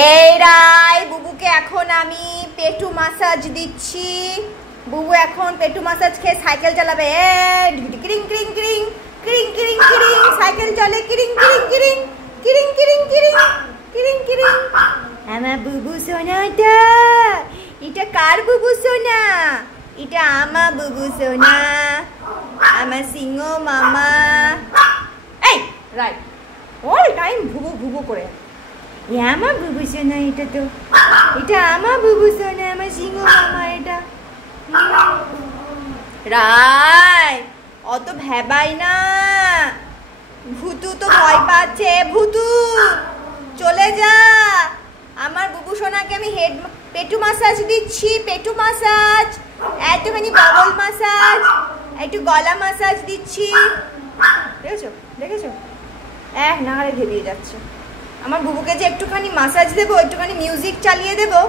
এই রাই বুবুকে এখন আমি পেটু মাসাজ দিচ্ছি। বুবু এখন পেটু মাসাজ খেয়ে সাইকেল চালাবে। কিরিং কিরিং কিরিং কিরিং কিরিং কিরিং সাইকেল চলে কিরিং কিরিং কিরিং কিরিং কিরিং কিরিং কিরিং কিরিং। আমার বুবু সোনাটা, এটা কার বুবু সোনা? এটা আমার বুবু সোনা, আমার সিংহ মামা। এই রাইট, অল টাইম ভুবু ভুবু করে। আমার বুবু সোনা, এটা তো, এটা আমার বুবু সোনা, আমার সিংহ মামা। এটা রাই অত ভেবাই না, ভূতু তো ভয় পাচ্ছে। ভূতু চলে যা। আমার বুবু সোনাকে আমি পেটু মাসাজ দিচ্ছি। পেটু মাসাজ, একটুখানি বগল মাসাজ, একটু গলা মাসাজ দিচ্ছি। দেখেছো দেখেছো, নাগারে ভেবিয়ে যাচ্ছে। আমার বুবুকে যে একটুখানি মাসাজ দেবো, একটুখানি মিউজিক চালিয়ে দেবো,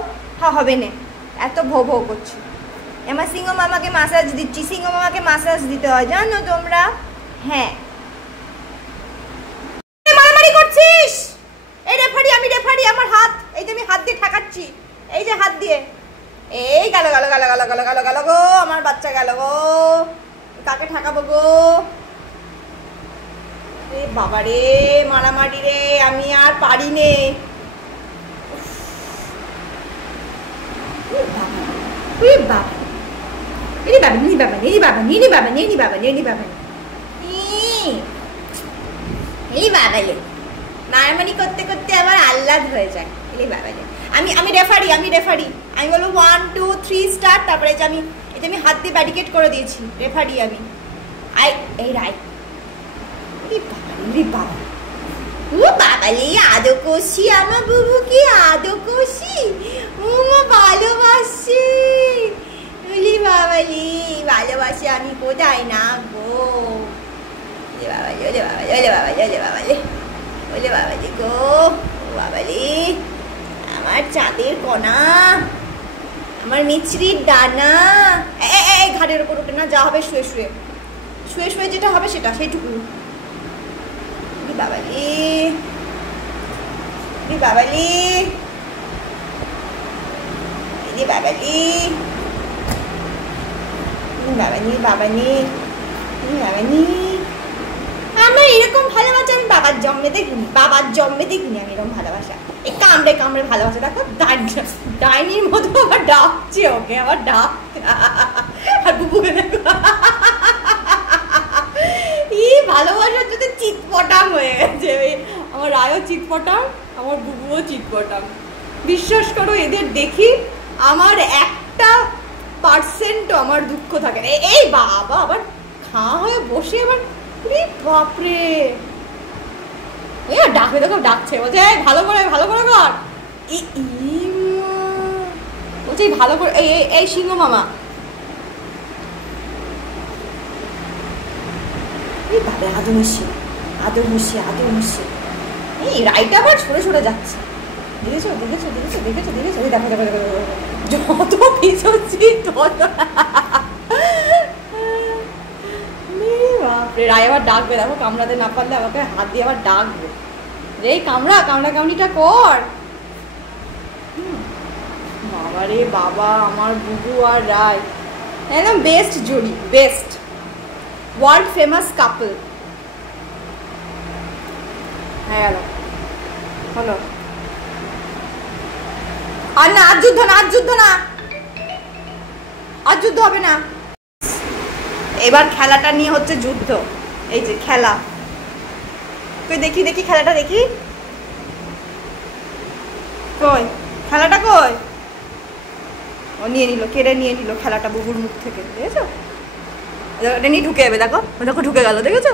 হবে না, এত ভো ভো করছি। আমার সিংহ মামাকে মাসাজ দিচ্ছি। সিংহ মামাকে মাসাজ দিতে হয় জানো তোমরা? হ্যাঁ, মারামারি করছিস? এই রেফারি, আমি রেফারি। আমার হাত, এই যে আমি হাত দিয়ে ঠেকাচ্ছি, এই যে হাত দিয়ে। এই গেল গেল গেল গেল গেল গেল গেল গো, আমার বাচ্চা গেল গো। কাকে ঠেকাবো গো? বাবা রে, মারামারি রে, আমি আর পারি নে। মারামারি করতে করতে আবার আহ্লাদ হয়ে যায়। আমি রেফারি, আমি রেফারি। আমি বলবো 1 2 3 স্টার্ট, তারপরে আমি হাত দিয়ে ব্যারিকেড করে দিয়েছি। রেফারি আমি। এই রাইট। বাবালি আদো কষি, আমার বুবু কি আদো কষি, ভালোবাসি। বাবালি ভালোবাসি আমি কোথায় না গো। বাবালি, ওলে বাবালি, ওলে বাবালি, ওলে বাবালি, ওলে বাবালি গো। বাবালি আমার চাঁদের কণা, আমার মিছরির ডানা। ঘাড়ের উপর উঠে না, যা হবে শুয়ে শুয়ে, শুয়ে শুয়ে যেটা হবে সেটা, সেইটুকু। বাবালি বাবালি বাবালি বাবানি বাবানি বাবানি। আমার এরকম ভালোবাসা আমি বাবার জন্মে দেখিনি, বাবার জন্মে দেখিনি আমি এরকম ভালোবাসা। এই কামড়ে কামড়ে ভালোবাসা। দেখো ডাইনির মতো আবার ডাকছে ওকে, আবার ডাক। আর বুবুকে দেখো, ভালোবাসার যদি চিৎপটাং হয়ে গেছে। আমার রায়ও চিৎপটাং, আমার বুবুও চিৎপটাং। বিশ্বাস করো, এদের দেখি আমার 1% আমার দুঃখ থাকে না। এই বাবা আবার খাওয়া হয়ে বসে আবার, বাপরে, ডাকবে দেখো, ডাকছে, বলছে ভালো করে ভালো করে কর। বলছে ভালো করে। এই সিংহ মামা, আদৌ মিশি, আদৌ মিশি, আদৌ মিশি। এই রাইটা আবার সরে সরে যাচ্ছে। দেখেছো দেখেছো দেখেছো দেখেছো দেখেছো, দেখো দেখো দেখো, যত পিছোচ্ছি তত। বাপরে, রায় আবার ডাকবে দেখো, কামড়াতে না পারলে আমাকে হাত দিয়ে আবার ডাকবে। রে কামড়া, কামড়া কামড়িটা কর। বাবা রে বাবা, আমার বুবু আর রায় একদম বেস্ট জুড়ি, বেস্ট ওয়ার্ল্ড ফেমাস কাপল। হ্যাঁ গেল, হলো। আর না, আর যুদ্ধ না, আর যুদ্ধ না, আর যুদ্ধ হবে না। এবার খেলাটা নিয়ে হচ্ছে যুদ্ধ। এই যে খেলা, তুই দেখি দেখি খেলাটা দেখি। কই খেলাটা, কই? ও নিয়ে নিল, কেড়ে নিয়ে নিল খেলাটা বুবুর মুখ থেকে। দেখেছো, এটা নিয়ে ঢুকে যাবে। দেখো দেখো, ঢুকে গেল। দেখেছো?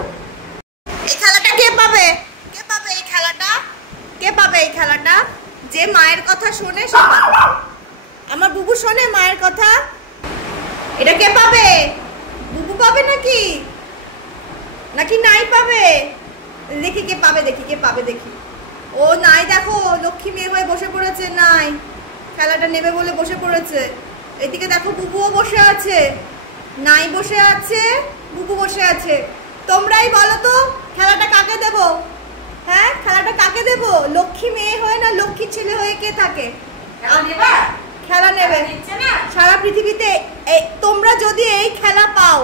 এই খেলাটা কে পাবে? কে পাবে এই খেলাটা? কে পাবে এই খেলাটা? যে মায়ের কথা শোনে সে পাবে। আমার বুবু শোনে মায়ের কথা। এটা কে পাবে? বুবু পাবে নাকি নাকি নাই পাবে? দেখি কে পাবে, দেখি কে পাবে, দেখি। ও নাই, দেখো লক্ষ্মী মেয়ে হয়ে বসে পড়েছে। নাই, খেলাটা নেবে বলে বসে পড়েছে। এদিকে দেখো বুবুও বসে আছে, নাই বসে আছে, বুবু বসে আছে। তোমরাই বলো তো খেলাটা কাকে দেব? হ্যাঁ, খেলাটা কাকে দেব? লক্ষ্মী মেয়ে হয়ে না লক্ষ্মী ছেলে হয়ে কে থাকে খেলা নেবে সারা পৃথিবীতে। তোমরা যদি এই খেলা পাও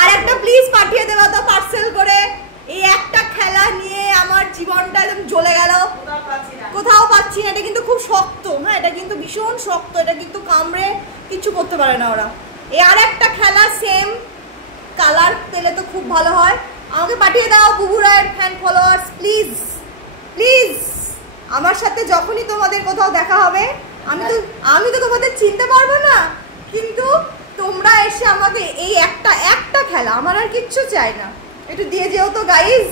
আর একটা প্লিজ পাঠিয়ে দেওয়া তো পার্সেল করে। এই একটা খেলা নিয়ে আমার জীবনটা একদম জ্বলে গেল, কোথাও পাচ্ছি না। এটা কিন্তু খুব শক্ত, হ্যাঁ এটা কিন্তু ভীষণ শক্ত, এটা কিন্তু কামড়ে কিছু করতে পারে না ওরা। এই আর একটা খেলা সেম কালার পেলে তো খুব ভালো হয়, আমাকে পাঠিয়ে দাও বুবু রায়ের ফ্যান ফলোয়ার্স প্লিজ প্লিজ। আমার সাথে যখনই তোমাদের কোথাও দেখা হবে, আমি তো তোমাদের চিনতে পারবো না, কিন্তু তোমরা এসে আমাকে এই একটা খেলা, আমার আর কিচ্ছু চাই না, একটু দিয়ে যেও তো গাইজ।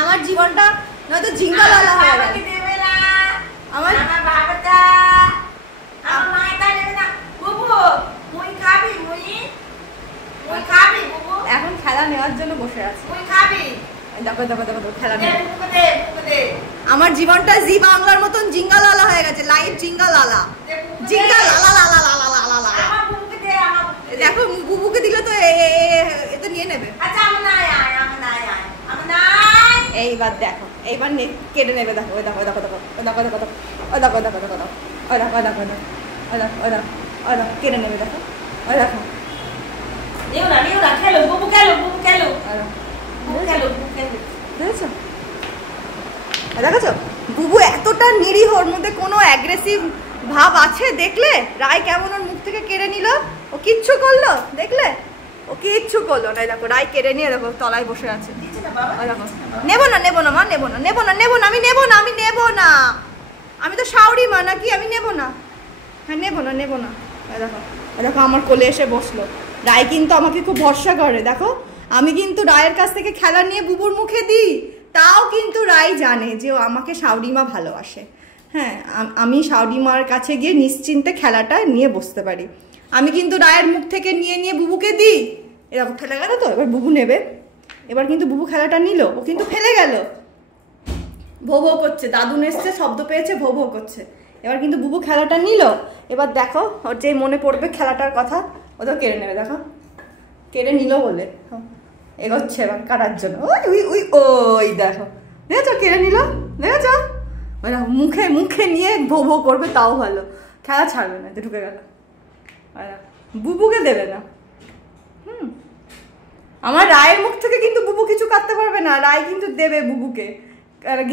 আমার জীবনটা নয়তো জিঙ্গালালা হয়ে গেল। আমার এখন খেলা নেওয়ার জন্য বসে আছে। দেখো দেখো দেখো খেলা নেবে। আমার জীবনটা জি বাংলার মতন জিঙ্গালালা হয়ে গেছে, লাইভ জিঙ্গালালা জিঙ্গালালা। দেখো বুবুকে দিলে তো এটা নিয়ে নেবে। এইবার দেখো, এইবার কেটে নেবে। দেখো ওই দেখো দেখো দেখো দেখো দেখো দেখো ওই দেখো দেখো দেখো দেখো ওই দেখো ওই দেখো ওই দেখো ওই দেখো ওই দেখো ওই দেখো কেটে নেবে। দেখো ওই দেখো দেখেছো দেখেছো বুবু এতটা নিরীহ, ওর মধ্যে কোনো অ্যাগ্রেসিভ ভাব আছে দেখলে? রায় কেমন ওর মুখ থেকে কেড়ে নিল, ও কিচ্ছু করলো দেখলে? ও কিচ্ছু করলো না। দেখো রায় কেড়ে নিয়ে দেখো তলায় বসে আছে। দেখো নেবো না নেবো না মা, নেবো না নেবো না নেবো না, আমি নেবো না আমি নেবো না, আমি তো শাওরি মা নাকি, আমি নেবো না। হ্যাঁ নেবো না নেবো না। দেখো দেখো আমার কোলে এসে বসলো। রায় কিন্তু আমাকে খুব ভরসা করে। দেখো আমি কিন্তু রায়ের কাছ থেকে খেলা নিয়ে বুবুর মুখে দিই, তাও কিন্তু রায় জানে যে ও আমাকে শাওরিমা ভালোবাসে। হ্যাঁ আমি শাওরিমার কাছে গিয়ে নিশ্চিন্তে খেলাটা নিয়ে বসতে পারি। আমি কিন্তু রায়ের মুখ থেকে নিয়ে নিয়ে বুবুকে দিই। এরকম ফেলে গেল তো, এবার বুবু নেবে। এবার কিন্তু বুবু খেলাটা নিল, ও কিন্তু ফেলে গেল, ভো ভো করছে, দাদু এসছে শব্দ পেয়েছে ভো ভো করছে। এবার কিন্তু বুবু খেলাটা নিল। এবার দেখো ওর যে মনে পড়বে খেলাটার কথা, ও তো কেড়ে নেবে। দেখো কেড়ে নিল বলে এগোচ্ছে এবার কাটার জন্য। ওই ওই ওই দেখো দেখেছো কেড়ে নিল, দেখেছো? মুখে মুখে নিয়ে ভো ভো করবে, তাও ভালো, খেলা ছাড়বে না, ঢুকে গেল। বুবুকে দেবে না। আমার রায়ের মুখ থেকে কিন্তু বুবু কিছু কাটতে পারবে না, রায় কিন্তু দেবে বুবুকে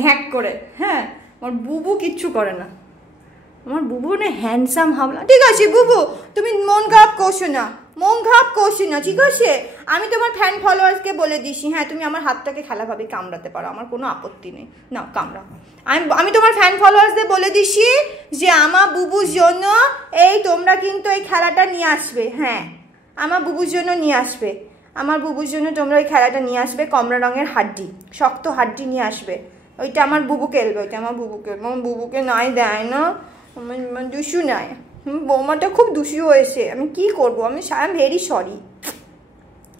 ঘ্যাঁক করে। হ্যাঁ আমার বুবু কিচ্ছু করে না, আমার বুবু না হ্যান্ডসাম হাবলা। ঠিক আছে বুবু তুমি মন খারাপ করছো না, মন খারাপ করছি না, ঠিক আছে? আমি তোমার ফ্যান ফলোয়ার্সকে বলে দিছি, হ্যাঁ তুমি আমার হাতটাকে খেলাভাবে কামড়াতে পারো, আমার কোনো আপত্তি নেই, না কামড়া। আমি তোমার ফ্যান ফলোয়ার্সদের বলে দিছি যে আমার বুবুর জন্য এই তোমরা কিন্তু এই খেলাটা নিয়ে আসবে। হ্যাঁ আমার বুবুর জন্য নিয়ে আসবে, আমার বুবুর জন্য তোমরা ওই খেলাটা নিয়ে আসবে। কমলা রঙের হাড্ডি, শক্ত হাড্ডি নিয়ে আসবে, ওইটা আমার বুবু খেলবে, ওইটা আমার বুবুকে। আমার বুবুকে নাই দেয় না, আমার দুশু নাই, বৌমাটা খুব দুশু হয়েছে, আমি কি করবো? আমি ভেরি সরি,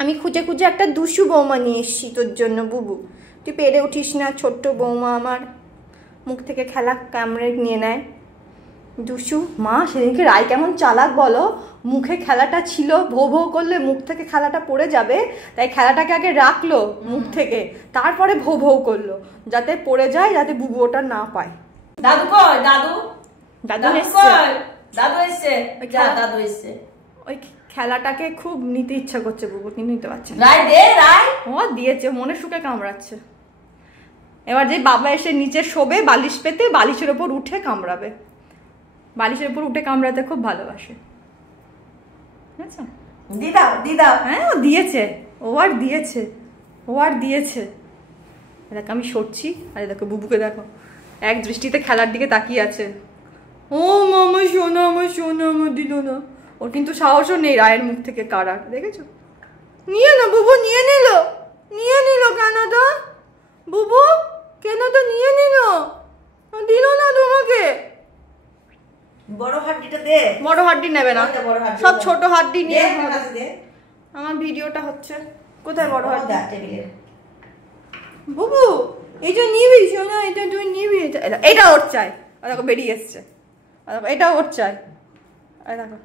আমি খুঁজে খুঁজে একটা দুশু বৌমা নিয়ে এসছি তোর জন্য বুবু, তুই পেরে উঠিস না। ছোট্ট বৌমা আমার মুখ থেকে খেলা কামড়ে নিয়ে নেয়। দুশু মা সেদিনকে রায় কেমন চালাক বলো, মুখে খেলাটা ছিল, ভো ভো করলে মুখ থেকে খেলাটা পড়ে যাবে, তাই খেলাটাকে আগে রাখলো মুখ থেকে, তারপরে ভো ভো করলো যাতে পড়ে যায়, যাতে বুবু ওটা না পায়। দাদু কই? দাদু দাদু এসছে, দাদু এসছে, দাদু এসছে। ওই খেলাটাকে খুব নিতে ইচ্ছা করছে বুবু, কিন্তু নিতে পারছে না। রায় দে, রায় ও দিয়েছে, মনে সুখে কামড়াচ্ছে। এবার যে বাবা এসে নিচে শোবে বালিশ পেতে, বালিশের ওপর উঠে কামড়াবে, বালিশের উপর উঠে কামড়াতে খুব ভালোবাসে। আচ্ছা দিদাও দিদাও। হ্যাঁ ও দিয়েছে, ও আর দিয়েছে, ও আর দিয়েছে। দেখো আমি সরছি, আরে দেখো বুবুকে দেখো এক দৃষ্টিতে খেলার দিকে তাকিয়ে আছে। ও মামা শোনা, আমার শোনা, আমার দিল না। ওর কিন্তু সাহসও নেই রায়ের মুখ থেকে কারার, দেখেছো? নিয়ে না বুবু, নিয়ে নিল, নিয়ে নিল কেন তো বুবু, কেন তো নিয়ে নিল, দিল না তোমাকে। বড় হাড্ডিটা দে। বড় হাড্ডি নেবে না, সব ছোট হাড্ডি নিয়ে। আমার ভিডিওটা হচ্ছে, কোথায় বড় হাড্ডি? বুবু এই যে নিবি শোনা, এটা তুই নিবি, এটা ওর চাই। দেখো বেরিয়ে এসছে, এটা ওর চাই, দেখো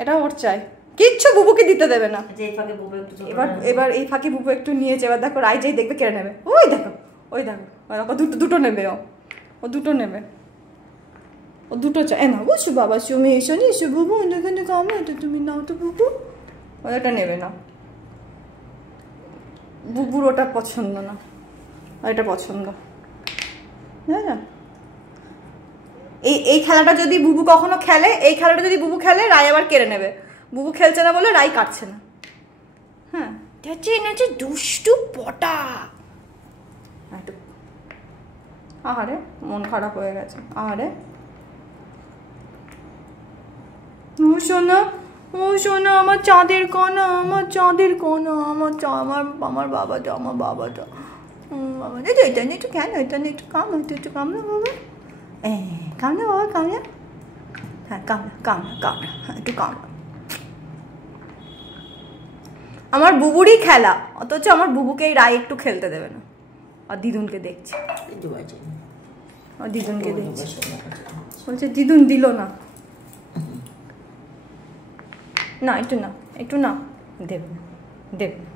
এটা ওর চাই, কিচ্ছু বুবুকে দিতে দেবে না। এবার এবার এই ফাঁকে বুবু একটু নিয়েছে, এবার দেখো রাই যাই দেখবে কেড়ে নেবে। ওই দেখো ওই দেখো, দেখো দুটো নেবে, ও ও দুটো নেবে, ও দুটো চাই না বুঝছো বাবা। তুমি এসো নি, এসো বুবু, এখানে কামে এটা তুমি নাও তো বুবু। ওটা নেবে না, বুবুর ওটা পছন্দ না, এটা পছন্দ। হ্যাঁ, এই খেলাটা যদি বুবু কখনো খেলে, এই খেলাটা যদি বুবু খেলে, রায় আবার কেড়ে নেবে। বুবু খেলছে না বলে রায় কাটছে না। হ্যাঁ, হচ্ছে দুষ্টু পটা। আহারে মন খারাপ হয়ে গেছে, আহারে। ও সোনা, ও সোনা, আমার চাঁদের কণা, আমার চাঁদের কণা, আমার বাবাটা, আমার বাবাটা, বাবা। এটা একটু কেন, এটা একটু কামড়া, একটু কামড়া বাবা। কামড়া বাবা, কামড়া। হ্যাঁ কামড়া, কামড়া, কামড়া, হ্যাঁ একটু কামড়া। আমার বুবুরই খেলা, অথচ আমার বুবুকে এই রায় একটু খেলতে দেবে না। আর দিদুনকে দেখছি, আর দিদুনকে দেখছি, বলছে দিদুন দিল না। না একটু না, একটু না, দেবে না, দেবে না,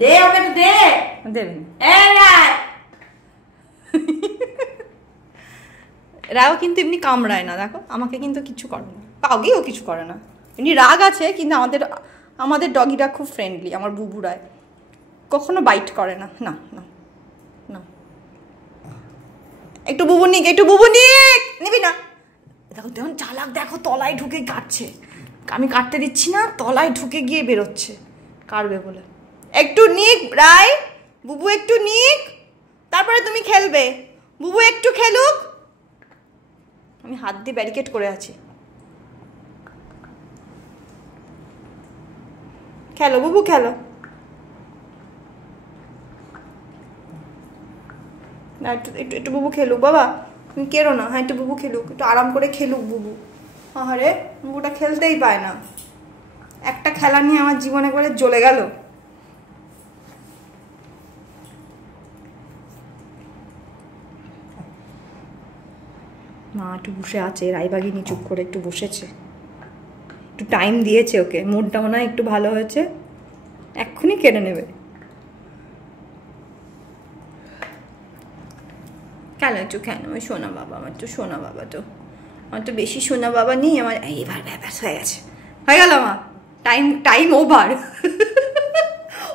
দে ওকে তো দে, দেবে না। রায় রায়ও কিন্তু এমনি কামড়ায় না, দেখো আমাকে কিন্তু কিছু করে না, কাউকেও কিছু করে না। এমনি রাগ আছে, কিন্তু আমাদের ডগিটা খুব ফ্রেন্ডলি। আমার বুবু রায় কখনো বাইট করে না, না না না। একটু বুবু নিক, একটু বুবু নিক, নিবি না? দেখো তেমন চালাক, দেখো তলায় ঢুকে কাটছে, আমি কাটতে দিচ্ছি না, তলায় ঢুকে গিয়ে বেরোচ্ছে কাটবে বলে। একটু নিক রায়, বুবু একটু নিক, তারপরে তুমি খেলবে। বুবু একটু খেলুক। আমি হাত দিয়ে ব্যারিকেড করে আছি। খেলো বুবু, খেলো। না একটু একটু একটু বুবু খেলুক বাবা, তুমি কেরো না। হ্যাঁ একটু বুবু খেলুক, একটু আরাম করে খেলুক বুবু। আরে বুবুটা খেলতেই পায় না। একটা খেলা নিয়ে আমার জীবন একবারে জ্বলে গেল। মা একটু বসে আছে, রায়বাগিনী চুপ করে একটু বসেছে, একটু টাইম দিয়েছে ওকে। মুডটা মনে হয় একটু ভালো হয়েছে, এক্ষুনি কেড়ে নেবে। কেন একটু কেন, আমার সোনা বাবা, আমার তো সোনা বাবা, তো আমার তো বেশি সোনা বাবা নেই আমার। এইবার ব্যাপার হয়ে গেছে, হয়ে গেল মা, টাইম ওভার।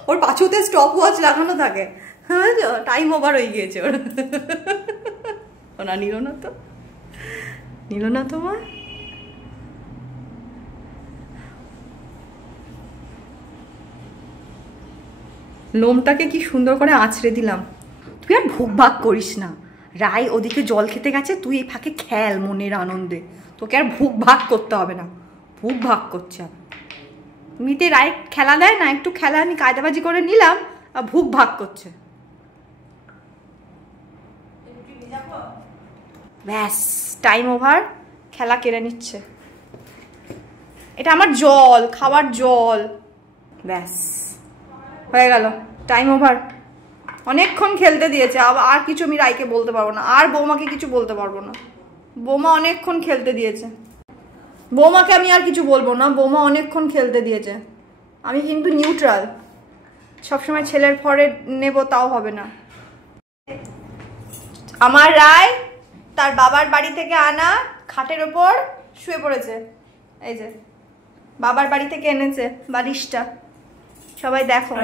ওর পাছুতে স্টপ ওয়াচ লাগানো থাকে, হ্যাঁ টাইম ওভার হয়ে গিয়েছে ওর। ওনা নিল না তো, নিল না তো মা। লোমটাকে কি সুন্দর করে আঁচড়ে দিলাম। তুই আর ভোগ ভাগ করিস না। রায় ওদিকে জল খেতে গেছে, তুই এই ফাঁকে খেল মনের আনন্দে। তোকে আর ভোগ ভাগ করতে হবে না, ভোগ ভাগ করছে। এমনিতে রায় খেলা দেয় না, একটু খেলা আমি কায়দাবাজি করে নিলাম, আর ভোগ ভাগ করছে। ব্যাস টাইম ওভার, খেলা কেড়ে নিচ্ছে। এটা আমার জল, খাবার জল। ব্যাস হয়ে গেল, টাইম ওভার। অনেকক্ষণ খেলতে দিয়েছে, আর কিছু আমি রায়কে বলতে পারবো না, আর বৌমাকে কিছু বলতে পারবো না। বৌমা অনেকক্ষণ খেলতে দিয়েছে, বৌমাকে আমি আর কিছু বলবো না, বৌমা অনেকক্ষণ খেলতে দিয়েছে। আমি কিন্তু নিউট্রাল, সবসময় ছেলের ফরে নেব তাও হবে না। আমার রায় তার বাবার বাড়ি থেকে আনা খাটের ওপর শুয়ে পড়েছে। এই যে বাবার বাড়ি থেকে এনেছে বালিশটা, সবাই দেখো।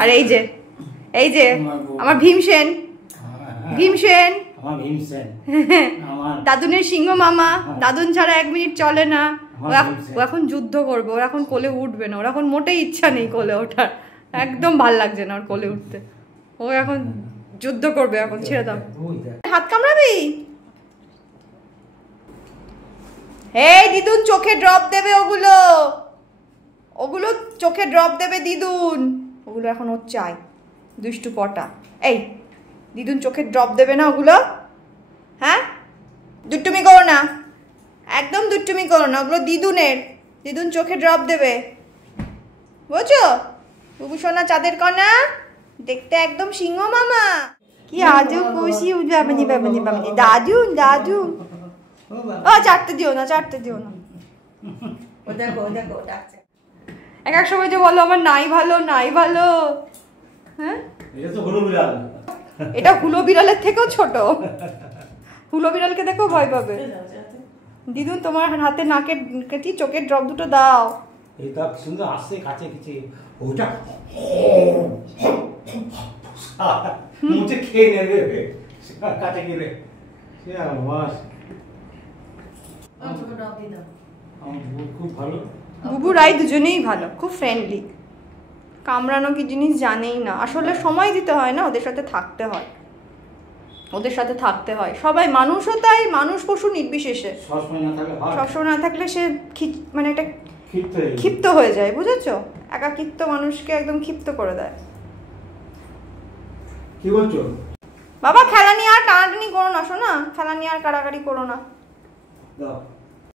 আর এই যে আমার ভীমসেন, ভীমসেন দাদুনের সিংহ মামা। দাদুন ছাড়া 1 মিনিট চলে না। ও এখন যুদ্ধ করবে, ও এখন কোলে উঠবে না, ওর এখন মোটেই ইচ্ছা নেই কোলে ওঠার, একদম ভাল লাগছে না ওর কোলে উঠতে। ও এখন যুদ্ধ করবে, এখন ছেড়ে দাও। হাত কামড়াবি? এই দিদুন চোখে ড্রপ দেবে, ওগুলো চোখে ড্রপ দেবে দিদুন, ওগুলো এখন ওর চাই। দুষ্টু পটা। এই দিদুন চোখে ড্রপ দেবে না ওগুলো, হ্যাঁ? দুষ্টুমি করো না, একদম দুষ্টুমি করো না, ওগুলো দিদুনের। দিদুন চোখে ড্রপ দেবে, বুঝছো? বুবু সোনা চাঁদের কণা, দেখতে একদম সিংহ মামা। কি আজও খুশি উঠবে, দাদু দাদু। ও চাটতে দিও না, চাটতে দিও না। এক এক সময় যে বলো আমার নাই ভালো, নাই ভালো। হ্যাঁ এটা হুলো বিড়ালের থেকেও ছোট। হুলো বিড়ালকে দেখো ভয় পাবে। দিদুন তোমার হাতে নাকের কেটে চোখের ড্রপ দুটো দাও। এটা সুন্দর আসছে কাছে কিছু ওটা মুখে খেয়ে নেবে কাছে গেলে সে আমার খুব ভালো। বুবু রাই দুজনেই ভালো, খুব ফ্রেন্ডলি। কামড়ানো কি জিনিস জানেই না। আসলে সময় দিতে হয় না, ওদের সাথে থাকতে হয়, ওদের সাথে থাকতে হয়। সবাই মানুষও তাই, মানুষ পশু নির্বিশেষে। সবসময় না থাকলে সে মানে একটা ক্ষিপ্ত হয়ে যায়, বুঝেছো? একাকিত্ব মানুষকে একদম ক্ষিপ্ত করে দেয়। কি বলছো বাবা খেলা নিয়ে আর টানাটানি করো না, শোনা, খেলা নিয়ে আর কাড়াকাড়ি করো না।